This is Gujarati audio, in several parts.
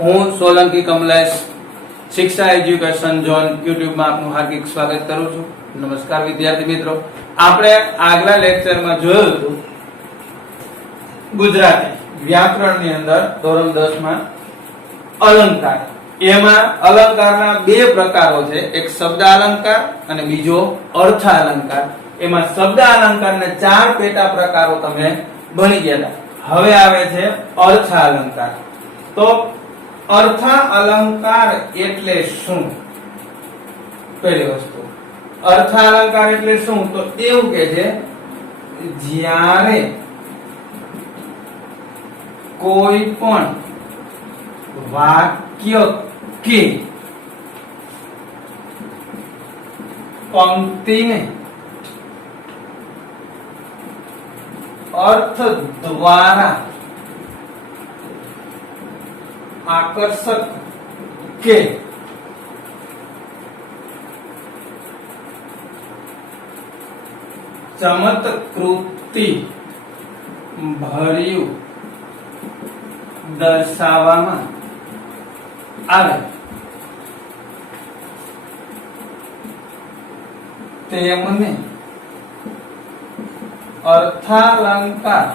હું સોલંકી કમલેશ શિક્ષા એજ્યુકેશન ઝોન યુટ્યુબ માં આપનું હાર્દિક સ્વાગત કરું છું। નમસ્કાર વિદ્યાર્થી મિત્રો, આપણે આગલા લેક્ચરમાં જોયું હતું ગુજરાતી વ્યાકરણની અંદર ધોરણ 10 માં અલંકાર। એમાં અલંકારના બે પ્રકારો છે, એક શબ્દ અલંકાર અને બીજો અર્થ અલંકાર। એમાં શબ્દ અલંકારના 4 પેટા પ્રકારો તમે ભણી ગયા હતા। હવે આવે છે અર્થ અલંકાર। તો અર્થ અલંકાર એટલે શું? પહેલી વસ્તુ, અર્થ અલંકાર એટલે શું? તો એવું કે છે જ્યારે કોઈ પણ વાક્ય કે પંક્તિને અર્થ દ્વારા આકર્ષક કે ચમત્કૃતિ ભર્યું દર્શાવવામાં આવે તેમને અર્થાલંકાર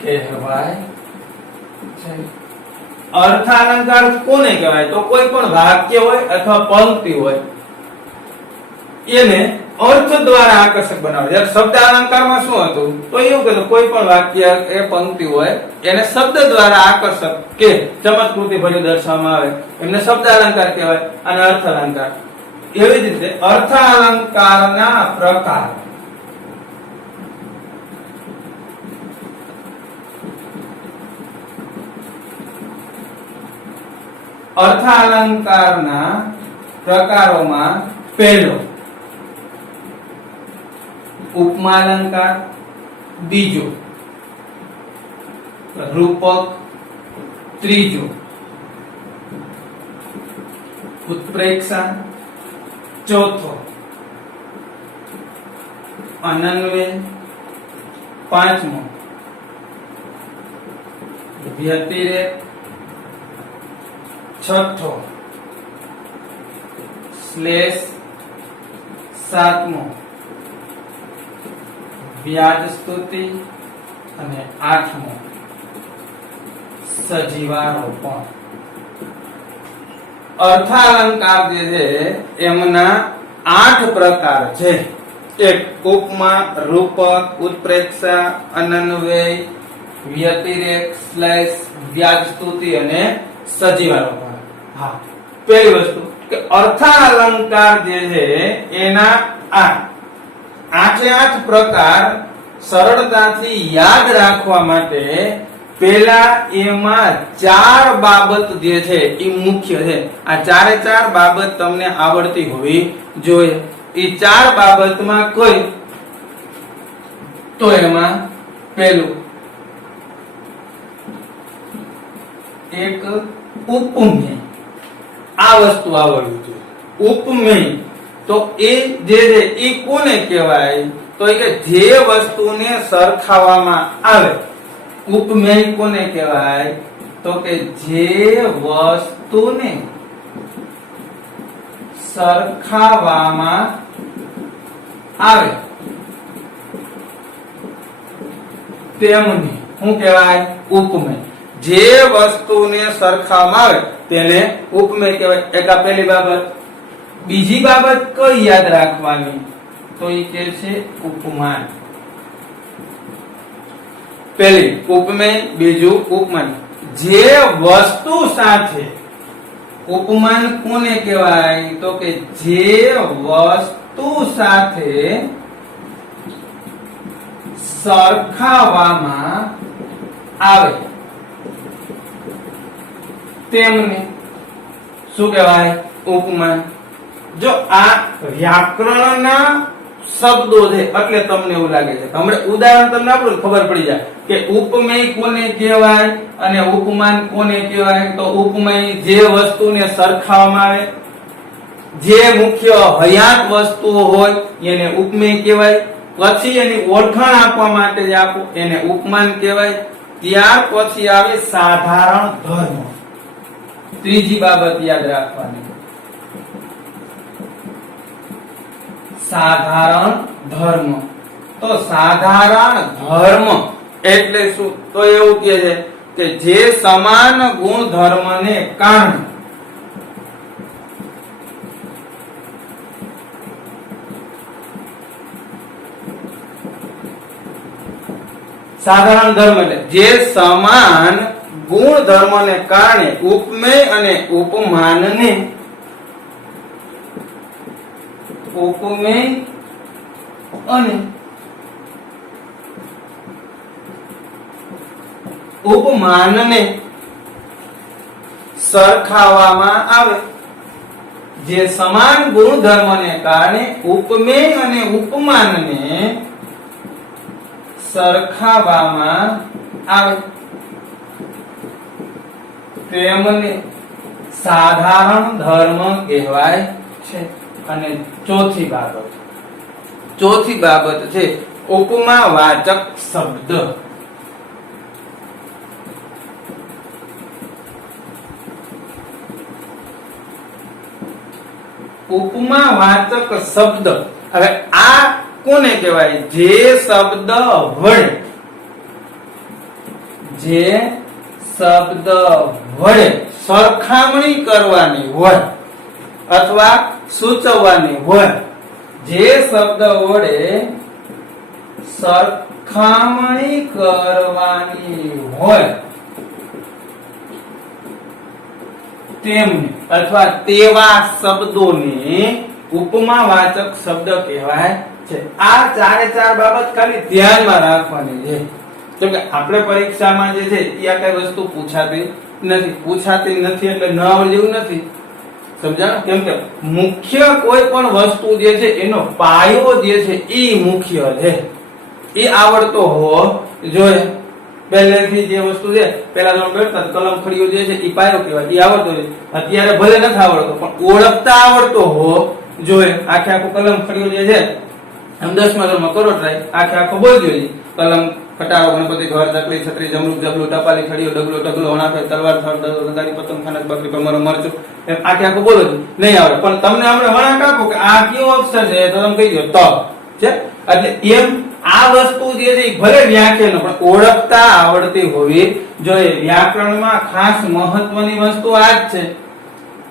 કહેવાય છે। અર્થાલંકાર કોને કહેવાય? તો કોઈ પણ વાક્ય હોય અથવા પંક્તિ હોય એને અર્થ દ્વારા આકર્ષક બનાવે। શબ્દ અલંકારમાં શું હતું? તો એવું કે કોઈ પણ વાક્ય એ પંક્તિ હોય એને શબ્દ દ્વારા આકર્ષક કે ચમત્કૃતિ ભર્યું દર્શાવવામાં આવે એમને શબ્દ અલંકાર કહેવાય અને અર્થ અલંકાર। એવી જ રીતે અર્થ અલંકારના પ્રકાર। અર્થ અલંકારના પ્રકારોમાં પહેલો ઉપમા અલંકાર, બીજો રૂપક, ત્રીજો ઉત્પ્રેક્ષા, ચોથો અનન્વય, પાંચમો વ્યતિરેક, છઠ્ઠો શ્લેષ, સાતમો વ્યાજ સ્તુતિ અને આઠમો સજીવારોપણ। અર્થાલંકાર જે છે એમના 8 પ્રકાર છે। એક ઉપમા, રૂપક, ઉત્પ્રેક્ષા, અનન્વય, વ્યતિરેક, શ્લેષ, વ્યાજ સ્તુતિ અને સજીવારોપણ। હા, પહેલી વસ્તુ કે અર્થાલંકાર જે છે એના 8 પ્રકાર સરળતાથી યાદ રાખવા માટે પહેલા એમાં 4 બાબત જે છે એ મુખ્ય છે। આ 4 બાબત તમને આવડતી હોવી જોઈએ। એ 4 બાબતમાં કોઈ તો એમાં પહેલું એક ઉપમેય। આ વસ્તુ આવડવી જોઈએ। ઉપમેય તો એ જે છે એ કોને કહેવાય? તો એ કે જે વસ્તુને સરખાવવામાં આવે। ઉપમેય કોને કહેવાય? તો કે જે વસ્તુને સરખાવવામાં આવે તેમને શું કહેવાય? ઉપમેય। જે વસ્તુને સરખાવવામાં આવે તેને ઉપમેય કહેવાય। એક આ પહેલી બાબત। બીજી બાબત કઈ યાદ રાખવાની? તો એ કે છે ઉપમાન। પહેલી ઉપમેય, બીજું ઉપમાન। જે વસ્તુ સાથે ઉપમાન કોને કહેવાય? તો કે જે વસ્તુ સાથે સરખાવવામાં આવે તેમને શું કહેવાય? ઉપમાન। જો આ વ્યાકરણના શબ્દો છે એટલે તમને એવું લાગે છે। હમણાં ઉદાહરણ તમને આપણું ખબર પડી જાય કે ઉપમેય કોને કહેવાય અને ઉપમાન કોને કહેવાય। તો ઉપમેય જે વસ્તુને સરખાવવામાં આવે, જે મુખ્ય હયાત વસ્તુઓ હોય એને ઉપમેય કહેવાય। પછી એની ઓળખાણ આપવા માટે જે આપો એને ઉપમાન કહેવાય। ત્યાર પછી આવે સાધારણ ધર્મ. ત્રીજી બાબત યાદ રાખવાની, સાધારણ ધર્મ. તો સાધારણ ધર્મ એટલે શું? તો એવું કહે છે કે જે સમાન ગુણધર્મને કારણે સાધારણ ધર્મ એટલે જે સમાન ગુણધર્મને કારણે ઉપમેય અને ઉપમાનને ઉપમાનને સરખાવવામાં આવે. જે સમાન ગુણધર્મને કારણે ઉપમેય અને ઉપમાનને સરખાવવામાં આવે તેમને સાધારણ ધર્મ કહેવાય છે. અને ચોથી બાબત છે ઉપમાવાચક શબ્દ. ઉપમાવાચક શબ્દ. હવે આ કોને કહેવાય? જે શબ્દ વડે સરખામણી કરવાની હોય અથવા સૂચવવાની હોય. જે શબ્દ વડે સરખામણી કરવાની હોય તેમને અથવા તેવા શબ્દોને ઉપમાવાચક શબ્દ કહેવાય છે. આ ચારે ચાર બાબત ખાલી ધ્યાનમાં રાખવાની છે. તો કે આપણે પરીક્ષામાં જે છે એ આ કઈ વસ્તુ પૂછાતી નથી એટલે ન આવડે એવું નથી. સમજાણું? કેમ કે મુખ્ય કોઈ પણ વસ્તુ જે છે એનો પાયો જે છે એ મુખ્ય છે, એ આવડતો હોવો જોઈએ. પહેલેથી જે વસ્તુ છે, પેલા ધોરણ બેઠતા કલમ ખડીઓ જે છે એ પાયો કહેવાય, એ આવડતો છે. અત્યારે ભલે નથી આવડતો પણ ઓળખતા આવડતો હોવો જોઈએ. આખે આખું કલમ ખડીઓ જે છે આમ 10મા ધોરણમાં કરો ટ્રાય, આખો બોલજો. કલમ, ખટારો, ગણપતિ, ઘર, ચકલી, છત્રી, જમરૂક, જબલું, ટપાલી, ખડીઓ, ડગલો, ટગલો, અણાફે, તલવાર, થડ, રંગારી, પતંગ, ખાનક, બકરી, કમરો, મરચું, એમ આખું બોલો નહીં આવડે. પણ તમને આપણે વળાંક આપો કે આ કયો અક્ષર છે તો તમે કહી દો ત છે. એટલે એમ આ વસ્તુ જે છે ભલે વ્યાખ્યાનો પણ ઓળખતા આવડતી હોવી જોઈએ. વ્યાકરણમાં ખાસ મહત્વની વસ્તુ આ જ છે,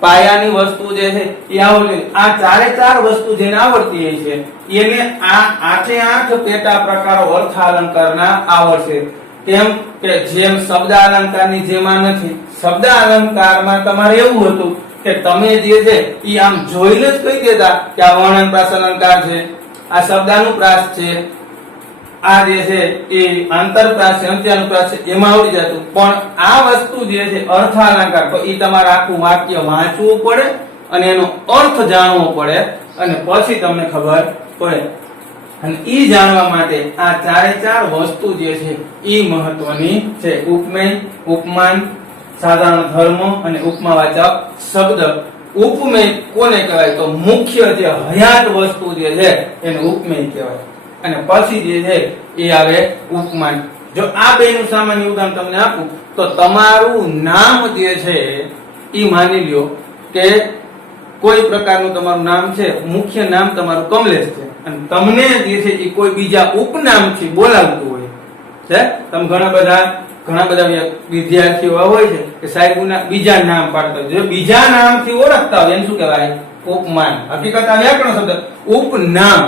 પાયાની વસ્તુ જે છે એ આવડતી. આ ચારે ચાર વસ્તુ જેને આવડતી હોય છે એને આ 8 પેટા પ્રકારો અર્થાલંકારના આવડશે. કેમ કે જેમ શબ્દ અલંકારની જેમાં નથી. શબ્દ અલંકારમાં તમારે એવું હતું કે તમે જે છે એ આમ જોઈને જ કહી દેતા કે આ વર્ણનપ્રાસ અલંકાર છે, આ શબ્દાનુપ્રાસ છે, આ જે છે એ આંતરપ્રાસ છે, અંત્યાનુપ્રાસ છે, એમાં આવડી જતું. પણ આ વસ્તુ જે છે અર્થાલંકાર, તો એ તમારે આખું વાક્ય વાંચવું પડે અને એનો અર્થ જાણવો પડે અને પછી તમને ખબર પડે. અને ઈ જાણવા માટે આ ચારે ચાર વસ્તુ જે છે ઈ મહત્વની છે. ઉપમેય, ઉપમાન, સાધારણ ધર્મ અને ઉપમાવાચક શબ્દ. ઉપમેય કોને કહેવાય? તો મુખ્ય જે હયાત વસ્તુ જે છે એને ઉપમેય કહેવાય. અને પછી જે છે એ આવે ઉપમાન. જો આ બેનું સામાન્ય ઉદાહરણ તમને આપું તો તમારું નામ જે છે ઈ માની લ્યો કે કોઈ પ્રકારનું તમારું નામ છે, મુખ્ય નામ તમારું કમલેશ છે અને તમને જે છે એ કોઈ બીજા ઉપનામથી બોલાવતું હોય છે. તમે ઘણા બધા વિદ્યાર્થીઓ હોય છે કે સાહેબના બીજા નામ પાડતા હોય. જો બીજા નામથી ઓળખતા હોય એને શું કહેવાય? ઉપમાન. હકીકત આ વ્યાકરણ શબ્દ ઉપનામ.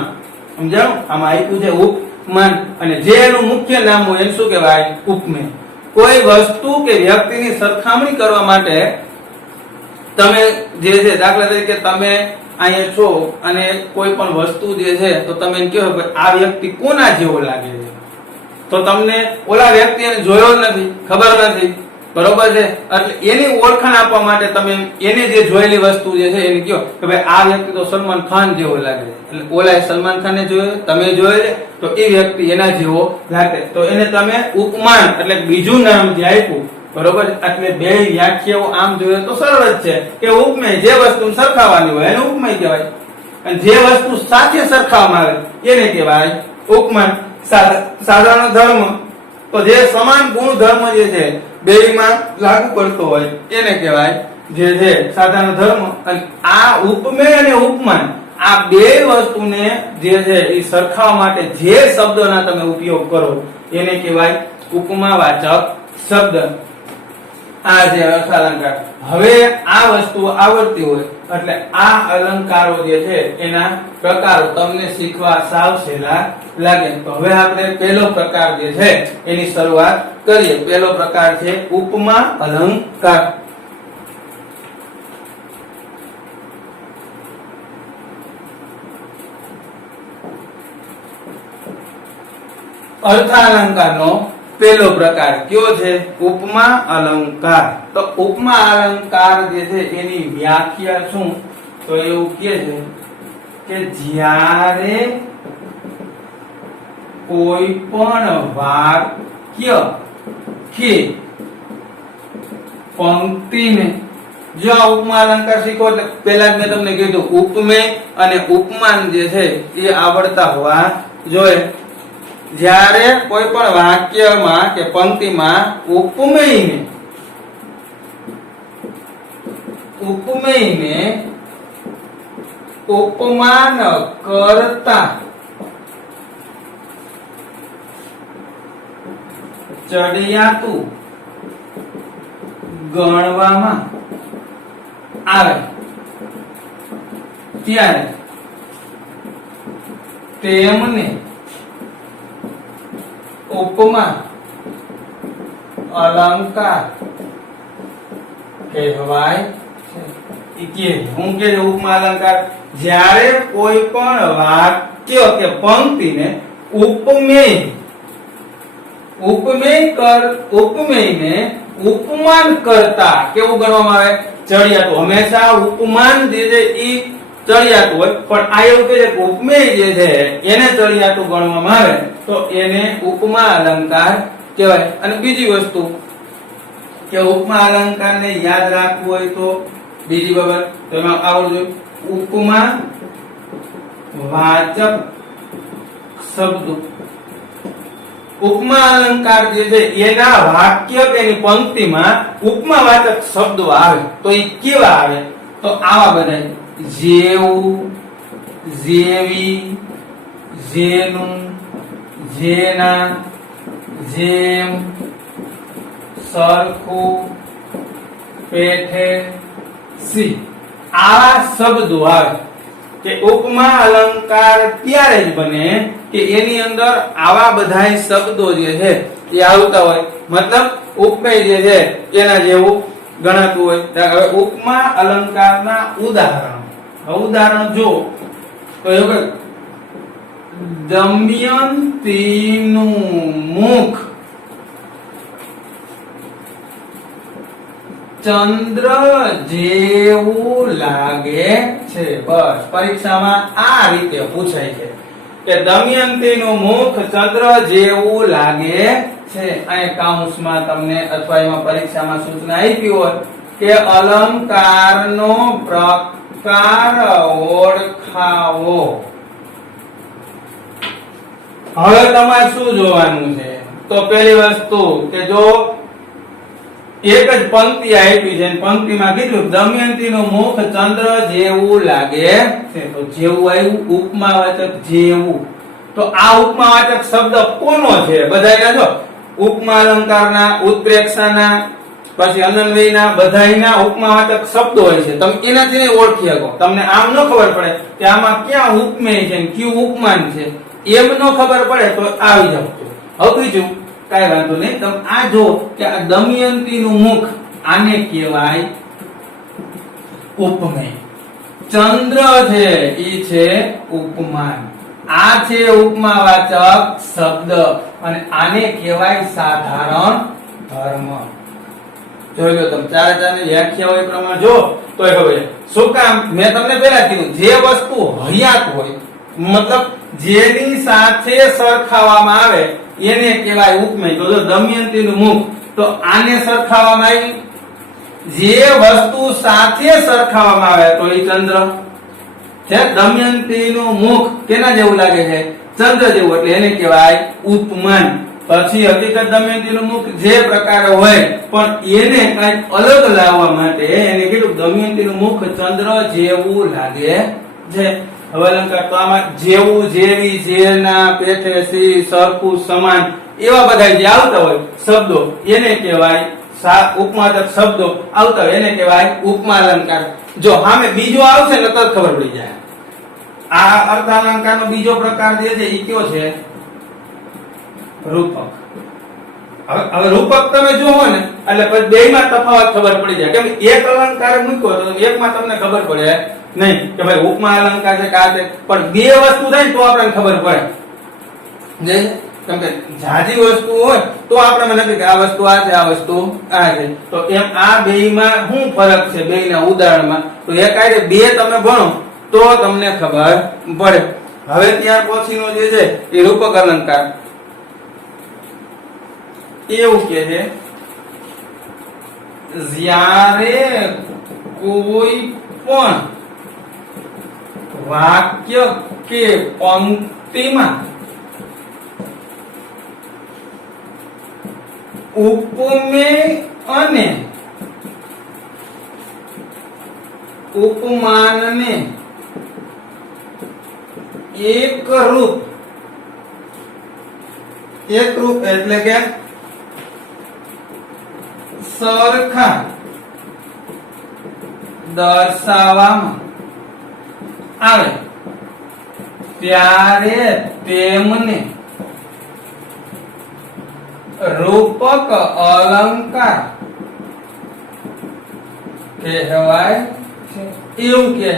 સમજાણું? આમાં આપ્યું છે ઉપમાન. અને જે એનું મુખ્ય નામ હોય એને શું કહેવાય? ઉપમેય. કોઈ વસ્તુ કે વ્યક્તિની સરખામણી કરવા માટે તમે જે છે, દાખલા તરીકે તમે અહીંયા છો અને કોઈ પણ વસ્તુ જે છે તો તમે એમ કહો કે આ વ્યક્તિ કોના જેવો લાગે છે, તો તમને ઓલા વ્યક્તિને જોયો નથી, ખબર નથી, બરોબર છે. એટલે એની ઓળખાણ આપવા માટે તમે એને જે જોયેલી વસ્તુ જે છે એને કહો કે ભાઈ આ વ્યક્તિ તો સલમાન ખાન જેવો લાગે છે. એટલે ઓલાએ સલમાન ખાનને જોયો, તમે જોયો તો એ વ્યક્તિ એના જેવો લાગે, તો એને તમે ઉપમાન એટલે બીજું નામ જે આપ્યું, બરોબર. એટલે બે વ્યાખ્યાઓ આમ જોઈએ તો સરળ જ છે કે ઉપમેય જે વસ્તુ સરખાવવાની હોય એને ઉપમેય કહેવાય અને જે વસ્તુ સાથે સરખાવવામાં આવે એને કહેવાય ઉપમાન. સાધારણ ધર્મ તો જે સમાન ગુણધર્મ જે છે બેયમાં લાગુ પડતો હોય એને કહેવાય જે છે સાધારણ ધર્મ. અને આ ઉપમેય અને ઉપમાન આ બે વસ્તુને જે છે એ સરખાવવા માટે જે શબ્દોના તમે ઉપયોગ કરો એને કહેવાય ઉપમાવાચક શબ્દ. આ જે અર્થાલંકાર. હવે આ વસ્તુ આવડતી હોય એટલે આ અલંકારો જે છે એના પ્રકારો તમને શીખવા સાવ સહેલા લાગે. તો હવે આપણે પહેલો પ્રકાર જે છે એની શરૂઆત કરીએ. પહેલો પ્રકાર છે ઉપમા અલંકાર. અર્થાલંકારનો પહેલો પ્રકાર કયો છે? ઉપમા અલંકાર. તો ઉપમા અલંકાર જે છે એની વ્યાખ્યા શું? તો એવું કહે છે કે જ્યારે કોઈ પણ વાક્ય કે પંક્તિને, જો આ ઉપમા અલંકાર શીખો એટલે પહેલા જ મેં તમને કીધું ઉપમેય અને ઉપમાન જે છે એ આવડતા હોવા જોઈએ. જ્યારે કોઈ પણ વાક્યમાં કે પંક્તિમાં ઉપમેયને ઉપમાન કરતા ચડિયાતું ગણવામાં આવે ત્યારે તેમને ઉપમા અલંકાર કહેવાય છે. હું કે ઉપમા અલંકાર જ્યારે કોઈ પણ વાક્ય કે પંક્તિને ઉપમેયને ઉપમાન કરતા કેવું ગણવામાં આવે? ચડિયાતું. હંમેશા ઉપમાન જે છે ઈ ચડિયાતું હોય, પણ આ એવું કહે છે કે ઉપમેય જે છે એને ચડિયાતું ગણવામાં આવે તો એને ઉપમા અલંકાર કહેવાય. અને બીજી વસ્તુ કે ઉપમા અલંકારને યાદ રાખવું હોય તો બીજી બાબત તો એમાં આવડવું જોઈએ ઉપમા વાચક શબ્દો. ઉપમા અલંકાર જે છે એના વાક્ય કે એની પંક્તિમાં ઉપમા વાચક શબ્દો આવે તો એ કેવા આવે? તો આવા બધા: જેવું, જેવી, જેનું, જેના, જેમ, સરખું, પેઠે, સી. આ શબ્દો આવે કે ઉપમા અલંકાર ત્યારે જ બને કે એની અંદર આવા બધા શબ્દો જે છે એ આવતા હોય. મતલબ ઉપમેય જે છે એના જેવું ગણાતું હોય. હવે ઉપમા અલંકારના ઉદાહરણ જો તો એવું કે દમયંતીનું મુખ ચંદ્ર જેવું લાગે છે. બસ પરીક્ષામાં આ રીતે પૂછાય છે કે દમયંતીનું મુખ ચંદ્ર જેવું લાગે છે. અહીં કાઉન્સમાં તમને અથવા એમાં પરીક્ષામાં સૂચના આપી હોય કે અલંકારનો પ્રકાર ઓળખાવો. હવે તમારે શું જોવાનું છે? તો પહેલી વસ્તુ કે જો એક જ પંક્તિ આપી છે, પંક્તિમાં કીધું દમયંતીનું મુખ ચંદ્ર જેવું લાગે છે, તો જેવું આવ્યું ઉપમાવાચક જેવું. તો આ ઉપમાવાચક શબ્દ કોનો છે? બધાયના જો ઉપમા અલંકારના, ઉત્પ્રેક્ષાના, પછી અનન્વયના બધાયના ઉપમાવાચક શબ્દો હોય છે. તમે એનાથી ઓળખી શકો. તમને આમ ન ખબર પડે કે આમાં ક્યાં ઉપમેય છે કયું ઉપમાન છે, એમ ન ખબર પડે તો આવી જાવ. હવે બીજું કઈ વાંધો નહીં, તમે આ જો કે આ દમયંતીનું મુખ આને કહેવાય ઉપમેય. ચંદ્ર છે ઈ છે ઉપમાન. આ છે ઉપમાવાચક શબ્દ અને આને કહેવાય સાધારણ ધર્મ. જોઈ લો તમે ચારે ચારની વ્યાખ્યા હોય પ્રમાણે જો તો ખબર છે. શું કામ? મેં તમને પહેલા કીધું જે વસ્તુ હયાત હોય મતલબ જેની સાથે સરખાવવામાં આવે એને કહેવાય ઉપમેય. તો જો દમયંતીનું મુખ તો આને સરખાવવામાં આવી, જે વસ્તુ સાથે સરખાવવામાં આવે તો એ ચંદ્ર છે. દમયંતીનું મુખ કેના જેવું લાગે છે? ચંદ્ર જેવું, એટલે એને કહેવાય ઉપમાન. પછી હકીકત દમયંતીનું મુખ જે પ્રકારે હોય પણ એને કઈક અલગ લાવવા માટે એને કીધું દમયંતીનું મુખ ચંદ્ર જેવું લાગે છે. હવે અલંકાર તો આમાં જેવું, જેવી, જેના, પેઠે, સી, સરખું, સમાન એવા બધા જે આવતા હોય શબ્દો એને કહેવાય ઉપમાવાચક શબ્દો આવતા હોય એને કહેવાય ઉપમા અલંકાર. જો સામે બીજો આવશે ને તરત ખબર પડી જાય. આ અર્થાલંકારનો બીજો પ્રકાર જે છે એ કયો છે? રૂપક. હવે રૂપક તમે જોવો ને એટલે પછી બેયમાં તફાવત ખબર પડી જાય. કેમ એક અલંકાર મૂક્યો તો એકમાં તમને ખબર પડે નહીં કે ભાઈ ઉપમા અલંકાર છે કે આ છે, પણ બે વસ્તુ થાય તો આપણને ખબર પડે. જે કેમ કે જાજી વસ્તુ હોય તો આપણે નક્કી કે આ વસ્તુ આ છે, આ વસ્તુ આ છે. તો એમ આ બેયમાં શું ફરક છે બેયના ઉદાહરણમાં? તો એક આ બે તમે ભણો તો તમને ખબર પડે. હવે ત્યાર પછીનો જે છે એ રૂપક અલંકાર એવું કે છે જ્યારે કોઈ પણ વાક્ય કે પંક્તિમાં ઉપમેય અને ઉપમાનને એકરૂપ એટલે કે સરખા દર્શાવવામાં આવે ત્યારે તેમને રૂપક અલંકાર કહેવાય છે. એવું કહે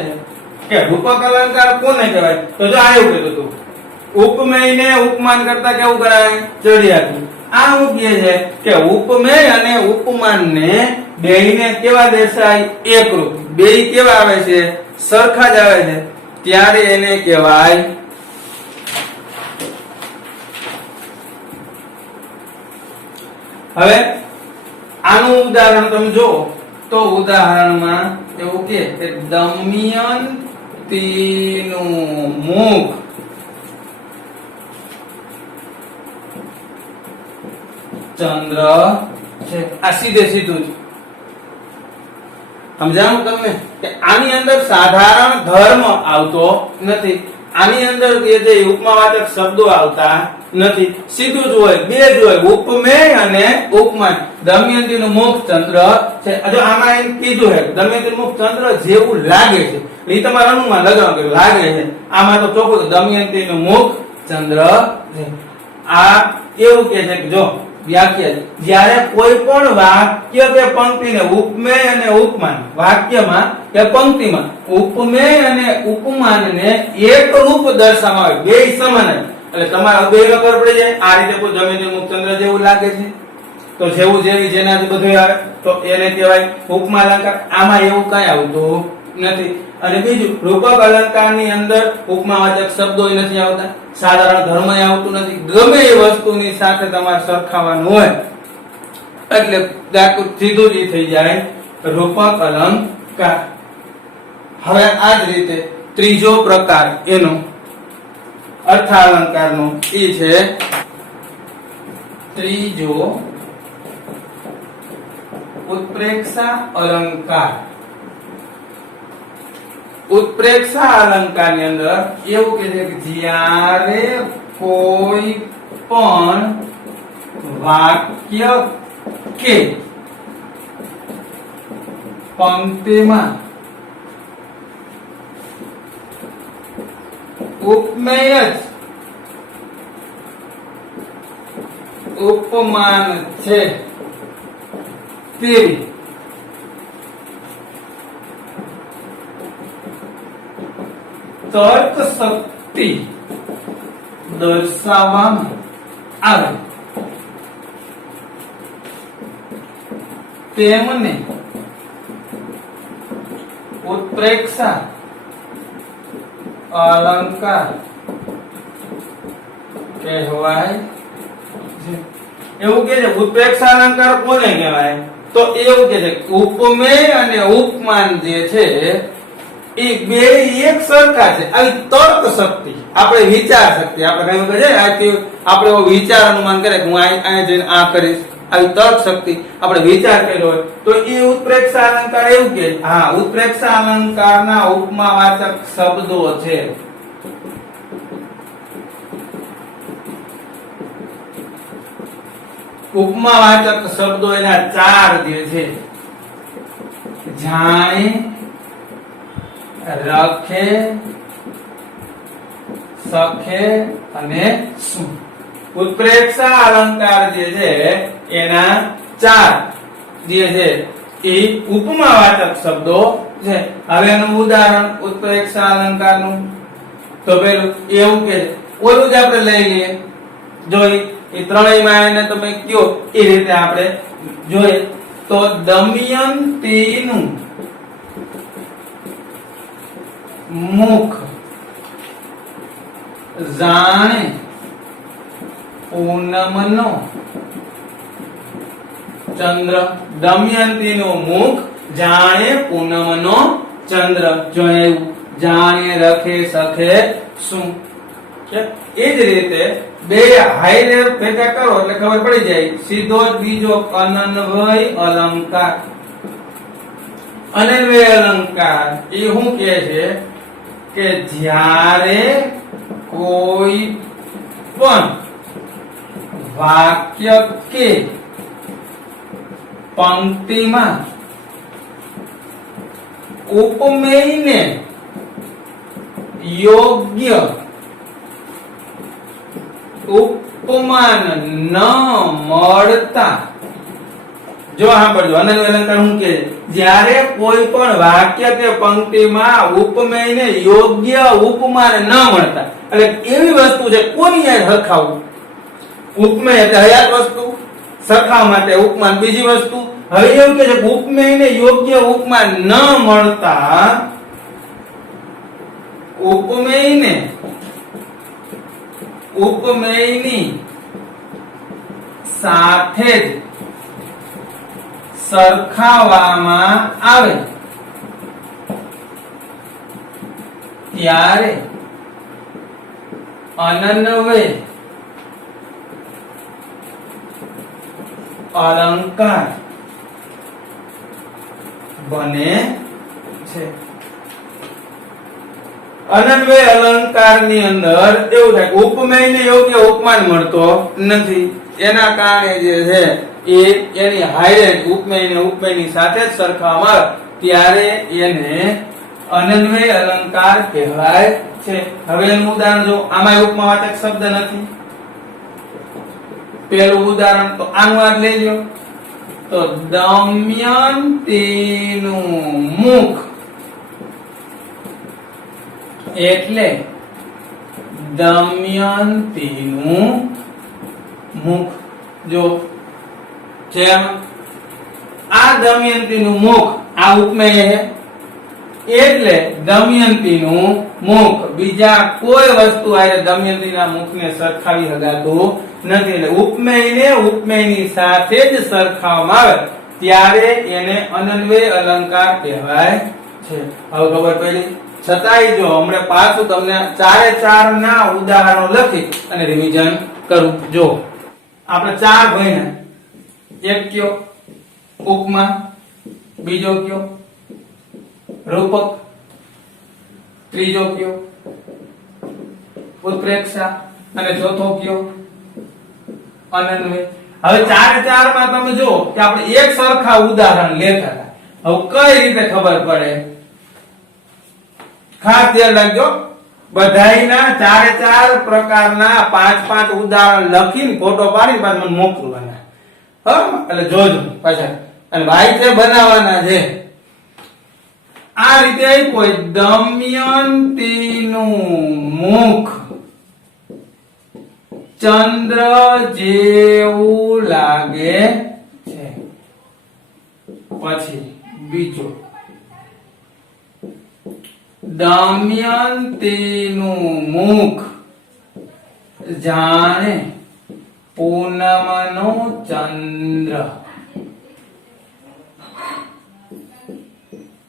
કે રૂપક અલંકાર કોને કહેવાય? તો જો આવું કીધું હતું ઉપમેયને ઉપમાન કરતા કેવું કરાય? ચડિયાતું. આ હું કહે છે કે ઉપમેય અને ઉપમાનને બેયને કેવા દર્શાય? એકરૂપ. બેય કેવા આવે છે? સરખા જ આવે છે. ત્યારે એને કહેવાય હવે આનું ઉદાહરણ તમે જો તો ઉદાહરણમાં એવું કે દમયંતીનું મુખ ચંદ્ર છે. આ સીધે સીધું જ સમજાણું તમને કે આની અંદર સાધારણ ધર્મ આવતો નથી. આની અંદર જે ઉપમાવાચક શબ્દો આવતા નથી. સીધું જ હોય, બે જ હોય, ઉપમેય અને ઉપમાન. દમયંતીનું મુખ ચંદ્ર છે. જો આમાં એમ કીધું છે દમયંતીનું મુખ ચંદ્ર જેવું લાગે છે, એ તમારે અનુમાન લગાવો કે લાગે છે. આમાં તો ચોખ્ખું દમયંતીનું મુખ ચંદ્ર છે. આ એવું કે છે કે જો વ્યાખ્યા જ્યારે કોઈ પણ વાક્ય કે પંક્તિને ઉપમેય અને ઉપમાન, વાક્યમાં કે પંક્તિમાં ઉપમેય અને ઉપમાનને એક રૂપ દર્શાવવામાં આવે, બે સમાન એટલે તમારા બે ખબર પડી જાય. આ રીતે કોઈ દમયંતીનું મુખ ચંદ્ર જેવું લાગે છે તો જેવું, જેવી, જેનાથી બધું આવે તો એને કહેવાય ઉપમા અલંકાર. આમાં એવું કઈ આવતું નથી. અને બીજું રૂપક અલંકારની અંદર ઉપમાવાચક શબ્દો નથી આવતા, સાધારણ ધર્મ આવતું નથી. ગમે એ વસ્તુની સાથે તમારે સરખાવવાનું હોય એટલે સીધું જ થઈ જાય રૂપક અલંકાર. હવે આ જ રીતે ત્રીજો પ્રકાર એનો અર્થાલંકારનો એ છે ત્રીજો ઉત્પ્રેક્ષા અલંકાર. ઉત્પ્રેક્ષા અલંકારની અંદર એવું કે છે કે જ્યારે કોઈ પણ વાક્ય કે પંક્તિમાં ઉપમેય જ ઉપમાન છે તેવી તર્ક શક્તિ દર્શાવવામાં આવે તેમને ઉત્પ્રેક્ષા અલંકાર કહેવાય છે. એવું કે છે ઉત્પ્રેક્ષા અલંકાર કોને કહેવાય? તો એવું કે છે ઉપમેય અને ઉપમાન જે છે એ બે એક સરખા છે. આવી તર્ક શક્તિ, આપણે વિચાર શક્તિ, આપણે કહ્યું કે છે આથી આપણે એવો વિચાર અનુમાન કરે કે હું અહીંયા જઈને આ કરીશ, આવી તર્ક શક્તિ આપણે વિચાર કર્યો હોય તો એ ઉત્પ્રેક્ષા અલંકાર એવું કે હા ઉત્પ્રેક્ષા અલંકારના ઉપમાવાચક શબ્દો છે. ઉપમાવાચક શબ્દો એના ચાર જે છે: જાણે, રખે, સખે અને શું. ઉત્પ્રેક્ષા અલંકાર જે છે એના ચાર જે છે એ ઉપમાવાચક શબ્દો છે. હવે એનું ઉદાહરણ ઉત્પ્રેક્ષા અલંકારનું તો પેલું એવું કે ઓલું જ આપણે લઈ લઈએ, જોઈ એ ત્રણેયમાં એને તમે કયો એ રીતે આપણે જોઈએ તો દમયંતીનું મુખ જાણે પૂનમનો ચંદ્ર. દમયંતીનું મુખ જાણે પૂનમનો ચંદ્ર. જો એવું જાણે, રખે, સખે, શું. એ જ રીતે બે હાઈરે ભેગા કરો એટલે ખબર પડી જાય. સીધો જ બીજો અનન્વય અલંકાર. અનન્વય અલંકાર એ શું કહે છે કે જ્યારે કોઈ પણ વાક્ય કે પંક્તિમાં ઉપમેયને યોગ્ય ઉપમાન ન મળતા. જો સાંભળજો, અનન્વય અલંકાર શું કે જ્યારે કોઈ પણ વાક્ય કે પંક્તિમાં ઉપમેયને યોગ્ય ઉપમાન ન મળતા, એટલે એવી વસ્તુ છે કોની યાર સરખાવવું. ઉપમેય એટલે હયાત વસ્તુ, સરખાવવા માટે ઉપમાન બીજી વસ્તુ. હવે એવું કે છે ઉપમેયને યોગ્ય ઉપમાન ન મળતા ઉપમેયની સાથે જ સરખાવવામાં આવે ત્યારે અનન્વય અલંકાર બને છે. અનન્વય અલંકારની અંદર એવું થાય ઉપમેયને યોગ્ય ઉપમાન મળતો નથી, એના કારણે જે છે એ એની હાઈરે ઉપમેયને ઉપમેયની સાથે જ સરખાવવામાં આવે ત્યારે એને અનન્વય અલંકાર કહેવાય છે. હવે એનું ઉદાહરણ જો, આમાં ઉપમાવાચક શબ્દ નથી. પેલું ઉદાહરણ તો આનું આ લઈ લો તો દમયંતીનું મુખ એટલે દમયંતીનું મુખ. જો જેમ આ દમયંતીનું મુખ આ ઉપમેય છે એટલે દમયંતીનું મુખ બીજા કોઈ વસ્તુ આરે દમયંતીના મુખને સરખાવી શકાતું નથી. એટલે ઉપમેયને ઉપમેયની સાથે જ સરખાવવામાં આવે ત્યારે એને અનન્વય અલંકાર કહેવાય છે. હવે ખબર પડી? છતાંય જો હમણાં પાછું તમને ચારે ચાર ના ઉદાહરણો લખી અને રિવિઝન કરું. જો આપણે ચાર ભાઈને એક કયો ઉપમા, બીજો કયો રૂપક, ત્રીજો કયો ઉત્પ્રેક્ષા અને ચોથો કયો અનન્વય. હવે ચારે ચાર માં તમે જો કે આપણે એક સરખા ઉદાહરણ લેતા હતા. હવે કઈ રીતે ખબર પડે? ખાસ ધ્યાન રાખજો, બધાયના ચારે ચાર પ્રકારના પાંચ પાંચ ઉદાહરણ લખીને ફોટો પાડીને પાછા મને મોકલવાના. એટલે જોજો પાછા, અને ભાઈ છે બનાવવાના છે. આ રીતે કોઈ દમયંતીનું મુખ ચંદ્ર જેવું લાગે છે. પછી બીજો દમયંતીનું મુખ જાણે પૂનમનો ચંદ્ર.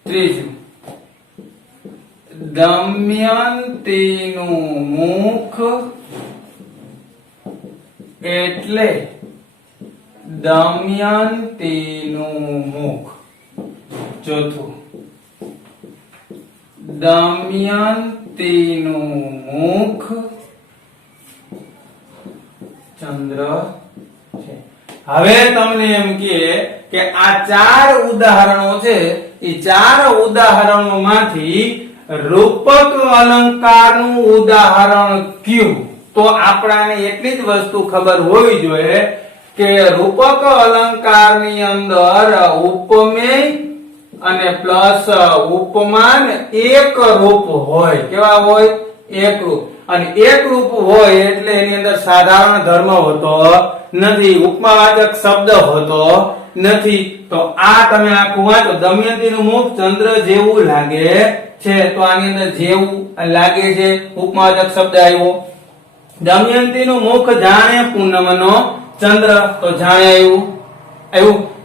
ત્રીજું દમયંતીનું મુખ એટલે દમયંતીનું મુખ. ચોથું, દમયંતીનું મુખ ચંદ્ર છે. હવે તમને એમ કે આ ચાર ઉદાહરણો છે, એ ચાર ઉદાહરણોમાંથી રૂપક અલંકારનું ઉદાહરણ કયું? તો આપણાને એટલી જ વસ્તુ ખબર હોવી જોઈએ કે રૂપક અલંકારની અંદર ઉપમેય અને પ્લસ ઉપમાન એક રૂપ હોય. કેવા હોય? એક રૂપ. અને એક રૂપ હોય એટલે એની અંદર સાધારણ ધર્મ હોતો નથી, ઉપમાવાચક શબ્દ હોતો નથી. તો આ તમે આખું વાંચો. દમયંતીનું મુખ ચંદ્ર જેવું લાગે છે, તો આની અંદર જેવું લાગે છે ઉપમાવાચક શબ્દ આવ્યો. દમયંતીનું મુખ જાણે પૂનમનો ચંદ્ર, તો જાણે આવ્યું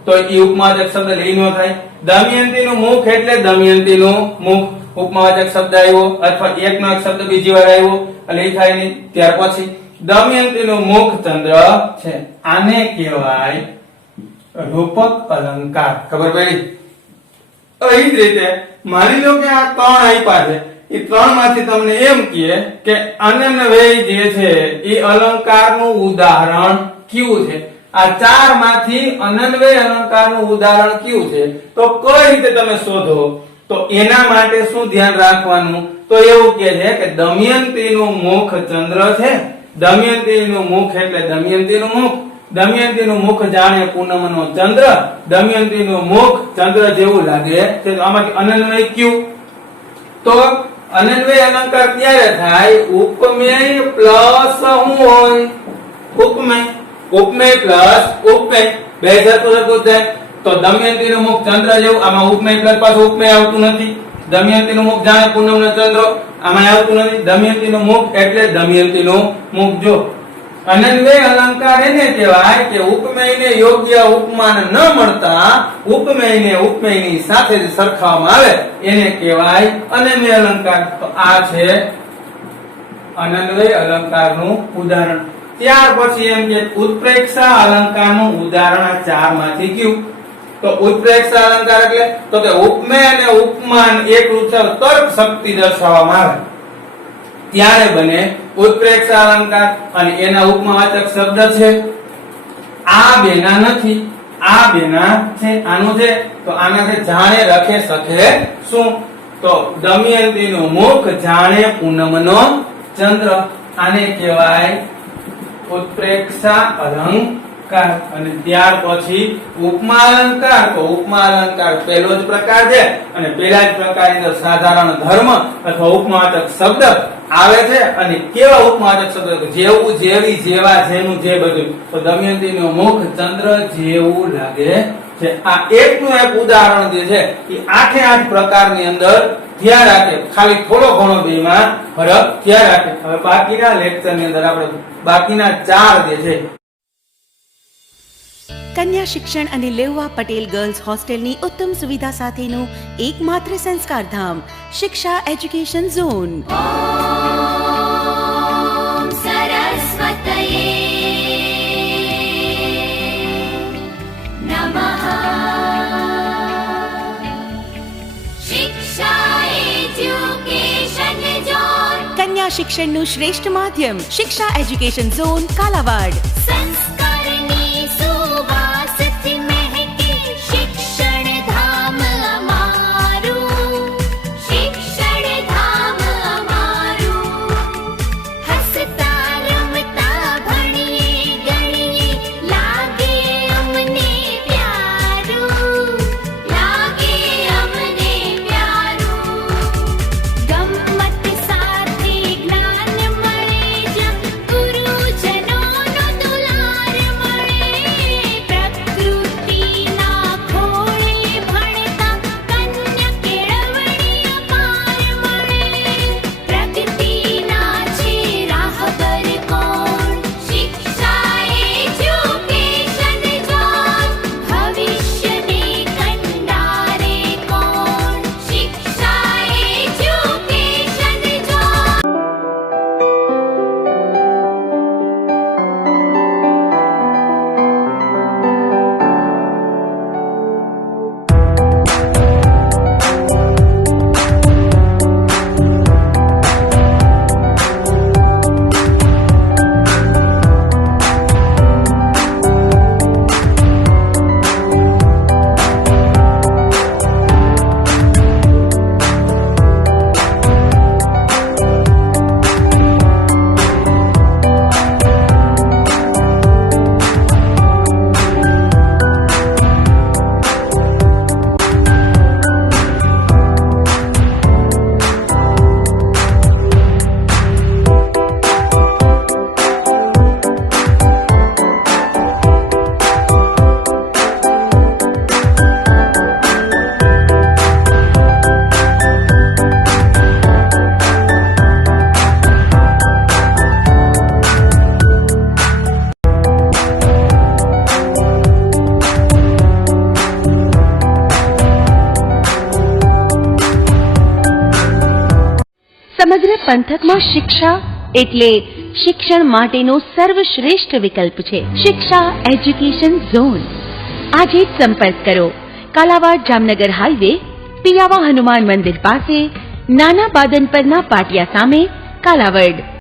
તો એ ઉપમાવાચક શબ્દ લઈ ન થાય. દમયંતીનું મુખ એટલે દમયંતીનું મુખ, ઉપમાવાચક શબ્દ આવ્યો, અથવા એકનો એક શબ્દ બીજી વાર આવ્યો એટલે એ થાય નહીં. ત્યાર પછી દમયંતીનું મુખ ચંદ્ર છે, આને કહેવાય રૂપક અલંકાર. ખબર પડી? એ જ રીતે માની લો કે આ ત્રણ આપ્યા છે, એ ત્રણ માંથી તમને એમ કે અનન્વય જે છે એ અલંકારનું ઉદાહરણ કયું છે? આ ચાર માંથી અનન્વય અલંકારનું ઉદાહરણ કયું છે? તો કઈ રીતે તમે શોધો? તો એના માટે શું ધ્યાન રાખવાનું? તો એવું કે છે કે દમયંતીનું મુખ ચંદ્ર છે. દમયંતીનું મુખ એટલે દમયંતીનું મુખ. દમયંતીનું મુખ જાણે પૂનમનો ચંદ્ર. દમયંતીનું મુખ ચંદ્ર જેવું લાગે છે. તો આમાંથી અનન્વય કયું? તો અનન્વય અલંકાર ત્યારે થાય ઉપમેય પ્લસ શું હોય? ઉપમેય. ઉપમેય પ્લસ ઉપમેય બે સરખું થાય. તો દમયંતીનું મુખ ચંદ્ર જેવું, આમાં ઉપમેય પ્લસ પાછું ઉપમેય આવતું નથી. દમયંતીનું મુખ જાણે પૂનમનો ચંદ્ર, આમાં આવતું નથી. દમયંતીનું મુખ એટલે દમયંતીનું મુખ. જો અનન્વય અલંકાર એને કહેવાય કે ઉપમેયને યોગ્ય ઉપમાન ન મળતા ઉપમેયને ઉપમેયની સાથે જ સરખાવવામાં આવે, એને કહેવાય અનન્વય અલંકાર. તો આ છે અનન્વય અલંકારનું ઉદાહરણ. ત્યાર પછી એમ કે ઉત્પ્રેક્ષા અલંકારનું ઉદાહરણ ચાર માંથી કયું? તો ઉત્પ્રેક્ષા અલંકાર એટલે તો કે ઉપમેય અને ઉપમાન એક રૂપ તર્ક શક્તિ દર્શાવવામાં આવે ત્યારે બને ઉત્પ્રેક્ષા અલંકાર. અને એના ઉપમાવાચક શબ્દ છે. આ બેના નથી, આ બેના છે. આનું છે તો આના છે જાણે રખે સખે શું? તો દમયંતીનું મુખ જાણે પૂનમનો ચંદ્ર, આને કહેવાય ઉત્પ્રેક્ષા અલંકાર. અને ત્યાર પછી ઉપમા અલંકાર. તો ઉપમા અલંકાર પહેલો જ પ્રકાર છે, અને પહેલા જ પ્રકારની અંદર સાધારણ ધર્મ અથવા ઉપમાવાચક શબ્દ આવે છે. અને કેવા ઉપમાવાચક શબ્દ? જેવું, જેવી, જેવા, જેનું, જે બધું. તો દમયંતીનું મુખ ચંદ્ર જેવું લાગે છે. આ એકનું એક ઉદાહરણ જે છે એ આઠે આઠ પ્રકારની અંદર ધ્યાન રાખે. ખાલી થોડો ઘણો બેમાં ફરક ધ્યાન રાખે. હવે બાકીના લેક્ચરની અંદર આપણે બાકીના ચાર જે છે કન્યા શિક્ષણ અને લેઉવા પટેલ ગર્લ્સ હોસ્ટેલની ઉત્તમ સુવિધા સાથેનું એકમાત્ર સંસ્કાર ધામ શિક્ષા એજ્યુકેશન ઝોન. કન્યા શિક્ષણનું શ્રેષ્ઠ માધ્યમ શિક્ષા એજ્યુકેશન ઝોન કાલાવાડ. પંથકમાં શિક્ષા એટલે શિક્ષણ માટેનો સર્વશ્રેષ્ઠ વિકલ્પ છે. શિક્ષા એજ્યુકેશન ઝોન. આજે જ સંપર્ક કરો. કાલાવાડ જામનગર હાઈવે, પિયાવા હનુમાન મંદિર પાસે, નાના બાદન પરના પાટિયા સામે, કાલાવડ.